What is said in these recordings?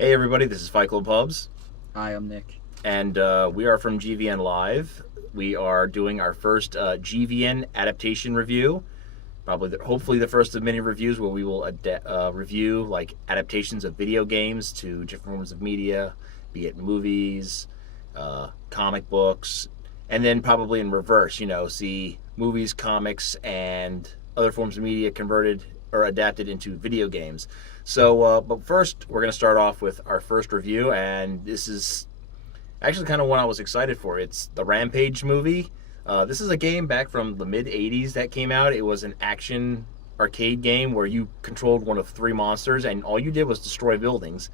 Hey everybody, this is Fight Club Pubs, Hi, I'm Nick. and we are from GVN Live. We are doing our first GVN adaptation review. Hopefully the first of many reviews where we will review like adaptations of video games to different forms of media, be it movies, comic books, and then probably in reverse, see movies, comics, and other forms of media converted or adapted into video games. So, but first, we're going to start off with our first review, and this is actually kind of one I was excited for. It's the Rampage movie. This is a game back from the mid 80s that came out. It was an action arcade game where you controlled one of three monsters, and all you did was destroy buildings.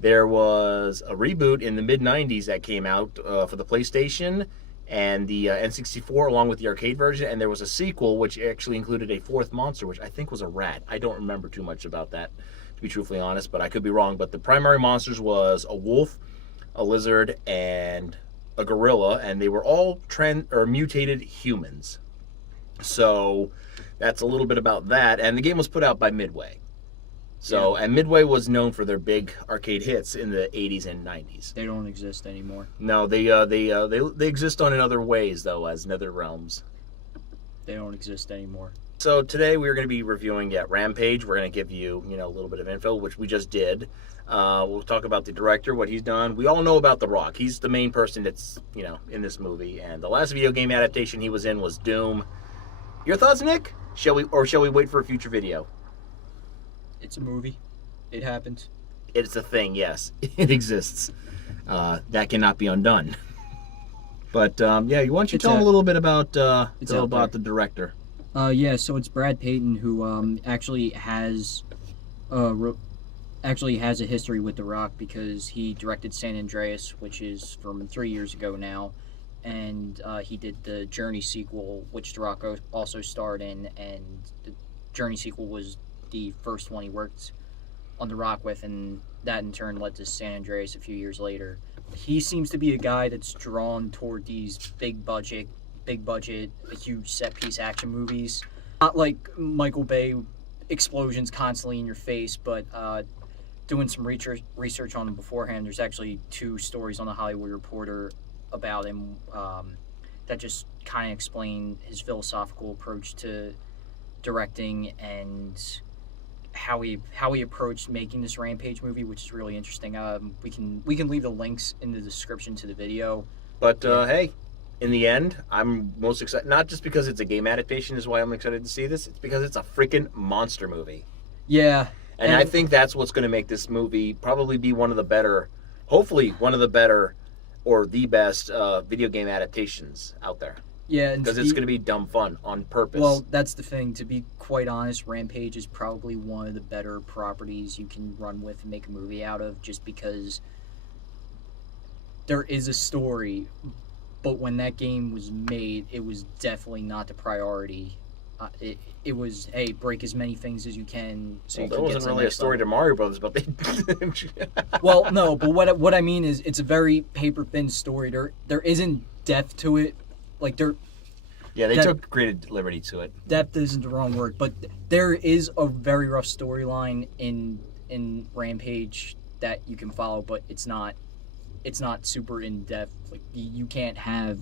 There was a reboot in the mid 90s that came out for the PlayStation and the N64 along with the arcade version, and there was a sequel which actually included a fourth monster, which I think was a rat. I don't remember too much about that, to be truthfully honest, but I could be wrong. But the primary monsters was a wolf, a lizard, and a gorilla, and they were all mutated humans. So that's a little bit about that, and the game was put out by Midway. So, and Midway was known for their big arcade hits in the 80s and 90s. They don't exist anymore. No, they exist on in other ways though, as nether realms. They don't exist anymore. So today we're going to be reviewing Rampage. We're going to give you a little bit of info, which we just did. We'll talk about the director, what he's done. We all know about The Rock. He's the main person that's in this movie. And the last video game adaptation he was in was Doom. Your thoughts, Nick? Shall we wait for a future video? It's a movie. It happened. It's a thing, yes. It exists. That cannot be undone. But why don't you tell him a little bit about the director? So it's Brad Payton, who actually has a history with The Rock because he directed San Andreas, which is from 3 years ago now, and he did the Journey sequel, which The Rock also starred in, and the Journey sequel was the first one he worked on The Rock with, and that in turn led to San Andreas a few years later. He seems to be a guy that's drawn toward these big budget, huge set piece action movies. Not like Michael Bay explosions constantly in your face, but doing some research on him beforehand, there's actually 2 stories on the Hollywood Reporter about him that just kind of explain his philosophical approach to directing and how he approached making this Rampage movie, which is really interesting. We can leave the links in the description to the video. But hey, in the end, I'm most excited, not just because it's a game adaptation is why I'm excited to see this, it's because it's a freaking monster movie. Yeah. And I think that's what's going to make this movie probably be one of the better, hopefully one of the better or the best video game adaptations out there. Yeah, because it's going to be dumb fun on purpose. Well, that's the thing. To be quite honest, Rampage is probably one of the better properties you can run with and make a movie out of, just because there is a story, but when that game was made, it was definitely not the priority. It was, hey, break as many things as you can. There wasn't really a story to Mario Brothers, but they. Well, no, but what I mean is, it's a very paper thin story. There isn't depth to it. Like they took great liberty to it. Depth isn't the wrong word, but there is a very rough storyline in Rampage that you can follow, but it's not super in depth. Like you can't have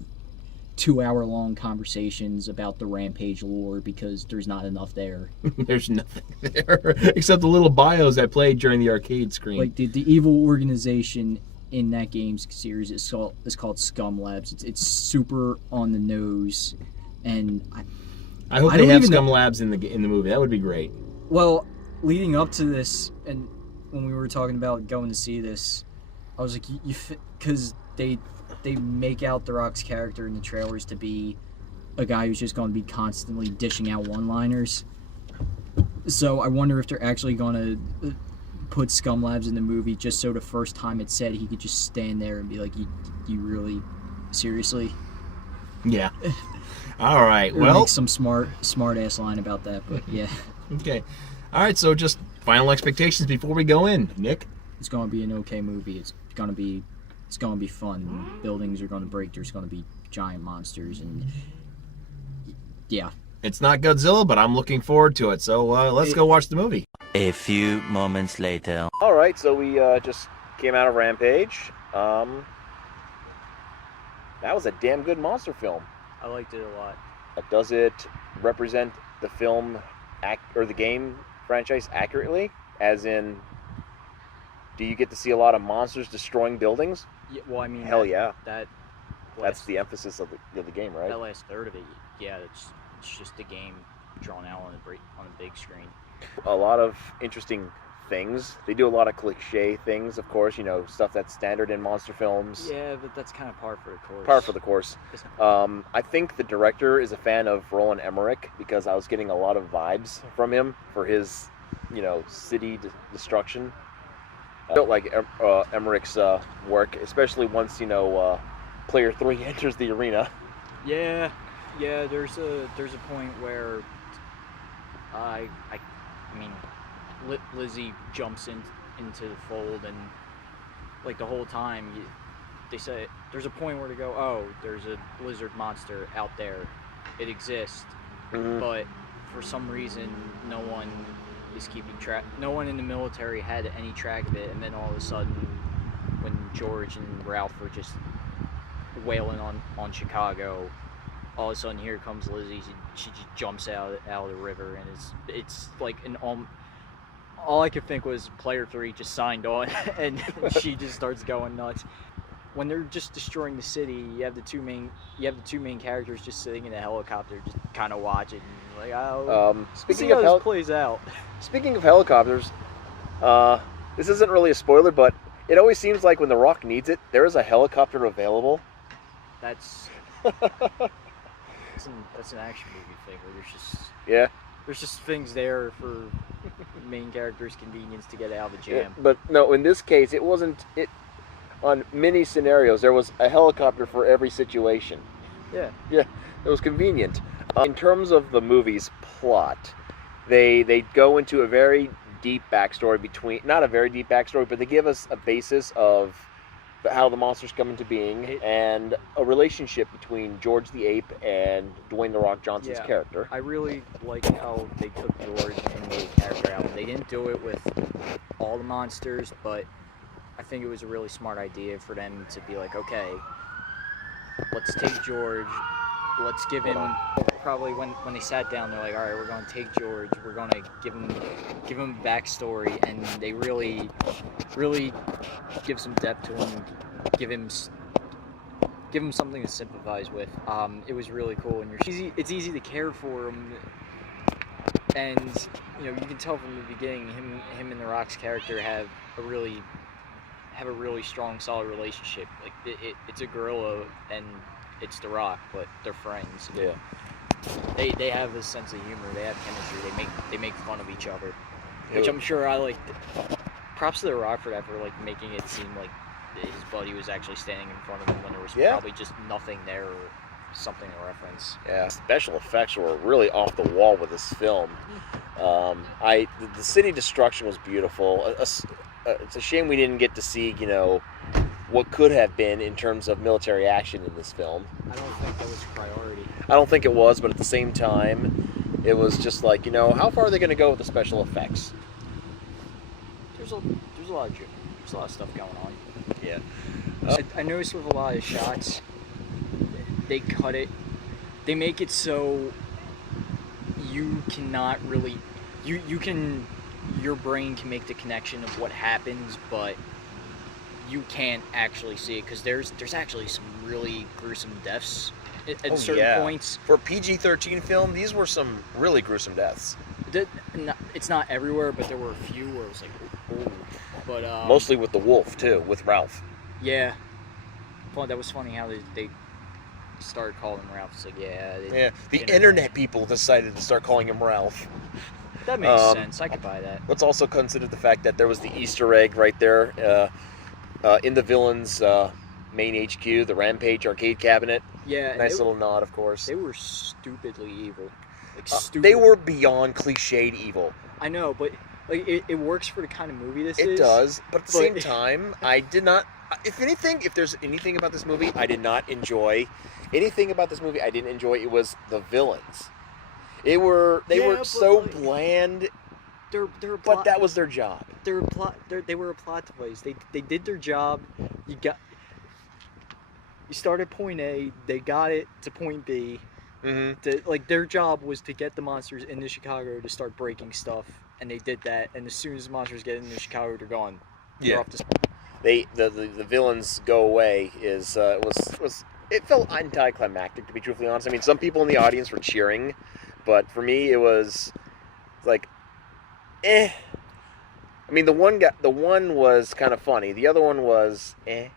2-hour-long conversations about the Rampage lore because there's not enough there. There's nothing there except the little bios that played during the arcade screen. Like the evil organization in that game's series is called Scum Labs. It's super on the nose, and I hope they have Scum Labs in the movie. That would be great. Well, leading up to this, and when we were talking about going to see this, I was like, because they make out The Rock's character in the trailers to be a guy who's just going to be constantly dishing out one-liners. So I wonder if they're actually going to put Scum Labs in the movie just so the first time it's said he could just stand there and be like, you really seriously? Yeah. All right. Well, make some smart ass line about that, but yeah. Okay. All right, so just final expectations before we go in. Nick? It's going to be an okay movie. It's going to be fun. Buildings are going to break. There's going to be giant monsters, and yeah. It's not Godzilla, but I'm looking forward to it. So let's go watch the movie. A few moments later. All right, so we just came out of Rampage. That was a damn good monster film. I liked it a lot. Does it represent the film or the game franchise accurately? As in, do you get to see a lot of monsters destroying buildings? Yeah, well, I mean, hell yeah. That's the emphasis of the game, right? That last third of it, yeah, it's just the game drawn out on the big screen. A lot of interesting things. They do a lot of cliche things, of course, stuff that's standard in monster films. Yeah, but that's kind of par for the course. Par for the course. I think the director is a fan of Roland Emmerich because I was getting a lot of vibes from him for his, city destruction. I felt like Emmerich's work, especially once, player 3 enters the arena. Yeah, there's a point where I mean, Lizzie jumps into the fold, and like the whole time they say there's a point where they go, oh, there's a lizard monster out there, it exists, but for some reason no one is keeping track. No one in the military had any track of it, and then all of a sudden when George and Ralph were just wailing on Chicago, all of a sudden here comes Lizzie. She just jumps out of the river, and it's like all I could think was player 3 just signed on, and she just starts going nuts. When they're just destroying the city, you have the two main characters just sitting in a helicopter, just kind of watching, like, oh, speaking see of how this plays out. Speaking of helicopters, this isn't really a spoiler, but it always seems like when The Rock needs it, there is a helicopter available. That's an action movie thing where there's just things there for main characters' convenience to get out of the jam. But no, in this case, it wasn't. On many scenarios, there was a helicopter for every situation. Yeah, it was convenient. In terms of the movie's plot, they go into a very deep backstory not a very deep backstory, but they give us a basis of how the monsters come into being and a relationship between George the Ape and Dwayne "The Rock" Johnson's character. I really like how they took George and made a character out. They didn't do it with all the monsters, but I think it was a really smart idea for them to be like, okay, let's take George, let's give him, probably when they sat down, they're like, all right, we're going to take George, we're going to give him a backstory, and they really give some depth to him, give him something to sympathize with. It was really cool, and it's easy to care for him, and you can tell from the beginning, him and The Rock's character have a really strong, solid relationship. Like it's a gorilla and it's The Rock, but they're friends. Yeah. They have a sense of humor. They have chemistry. They make fun of each other, which I'm sure I like. Props to The Rock for that, for like making it seem like his buddy was actually standing in front of him when there was probably just nothing there or something to reference. Yeah, special effects were really off the wall with this film. The city destruction was beautiful. It's a shame we didn't get to see, what could have been in terms of military action in this film. I don't think that was a priority. I don't think it was, but at the same time, it was just like, how far are they going to go with the special effects? There's a lot of stuff going on. Yeah. I noticed with a lot of shots, they cut it. They make it so you cannot really, your brain can make the connection of what happens, but you can't actually see it, because there's actually some really gruesome deaths at certain points. For a PG-13 film, these were some really gruesome deaths. It's not everywhere, but there were a few where it was like, oh. But mostly with the wolf too, with Ralph. Yeah. Well, that was funny how they started calling him Ralph. It's like, the internet people decided to start calling him Ralph. That makes sense. I could buy that. Let's also consider the fact that there was the Easter egg right there in the villain's main HQ, the Rampage arcade cabinet. Yeah. Nice little nod, of course. They were stupidly evil. They were beyond cliched evil. I know, but like it works for the kind of movie this is. It does, but at the same time, I did not. If there's anything about this movie I did not enjoy, I didn't enjoy, it was the villains. They were so bland. they're a But plot, that was their job. they were a plot device. They did their job. You started point A, they got it to point B. Mm-hmm. Their job was to get the monsters into Chicago to start breaking stuff, and they did that. And as soon as the monsters get into Chicago, they're gone. They're off to The villains go away is it felt anticlimactic, to be truthfully honest. I mean, some people in the audience were cheering, but for me it was like, eh. I mean, the one was kind of funny. The other one was eh.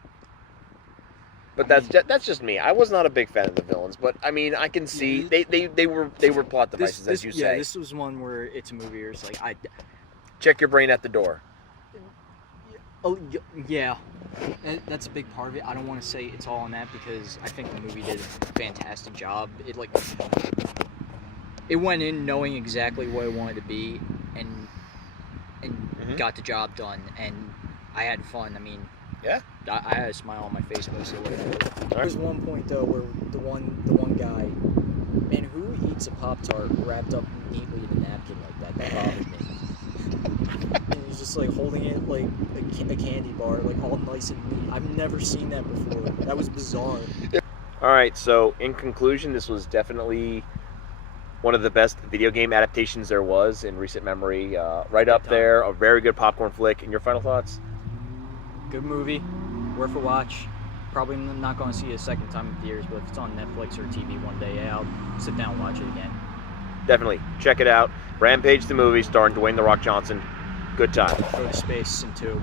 But that's just me. I was not a big fan of the villains, but I mean, I can see they were plot devices, as you say. Yeah, this was one where it's a movie where it's like Check your brain at the door. Oh yeah, that's a big part of it. I don't want to say it's all on that because I think the movie did a fantastic job. It went in knowing exactly what it wanted to be, and got the job done. And I had fun. I mean, yeah, I had a smile on my face most of the way through. Right. There was one point though where the one guy, man, who eats a Pop-Tart wrapped up neatly in a napkin like that? That bothered me. And he's just like holding it like a candy bar, like all nice and neat. I've never seen that before. That was bizarre. All right, so in conclusion, this was definitely one of the best video game adaptations there was in recent memory. Right up there, a very good popcorn flick. And your final thoughts? Good movie, worth a watch. Probably not going to see it a second time in theaters, but if it's on Netflix or TV one day, yeah, I'll sit down and watch it again. Definitely check it out. Rampage the movie starring Dwayne "The Rock" Johnson. Good time. Go to space in 2.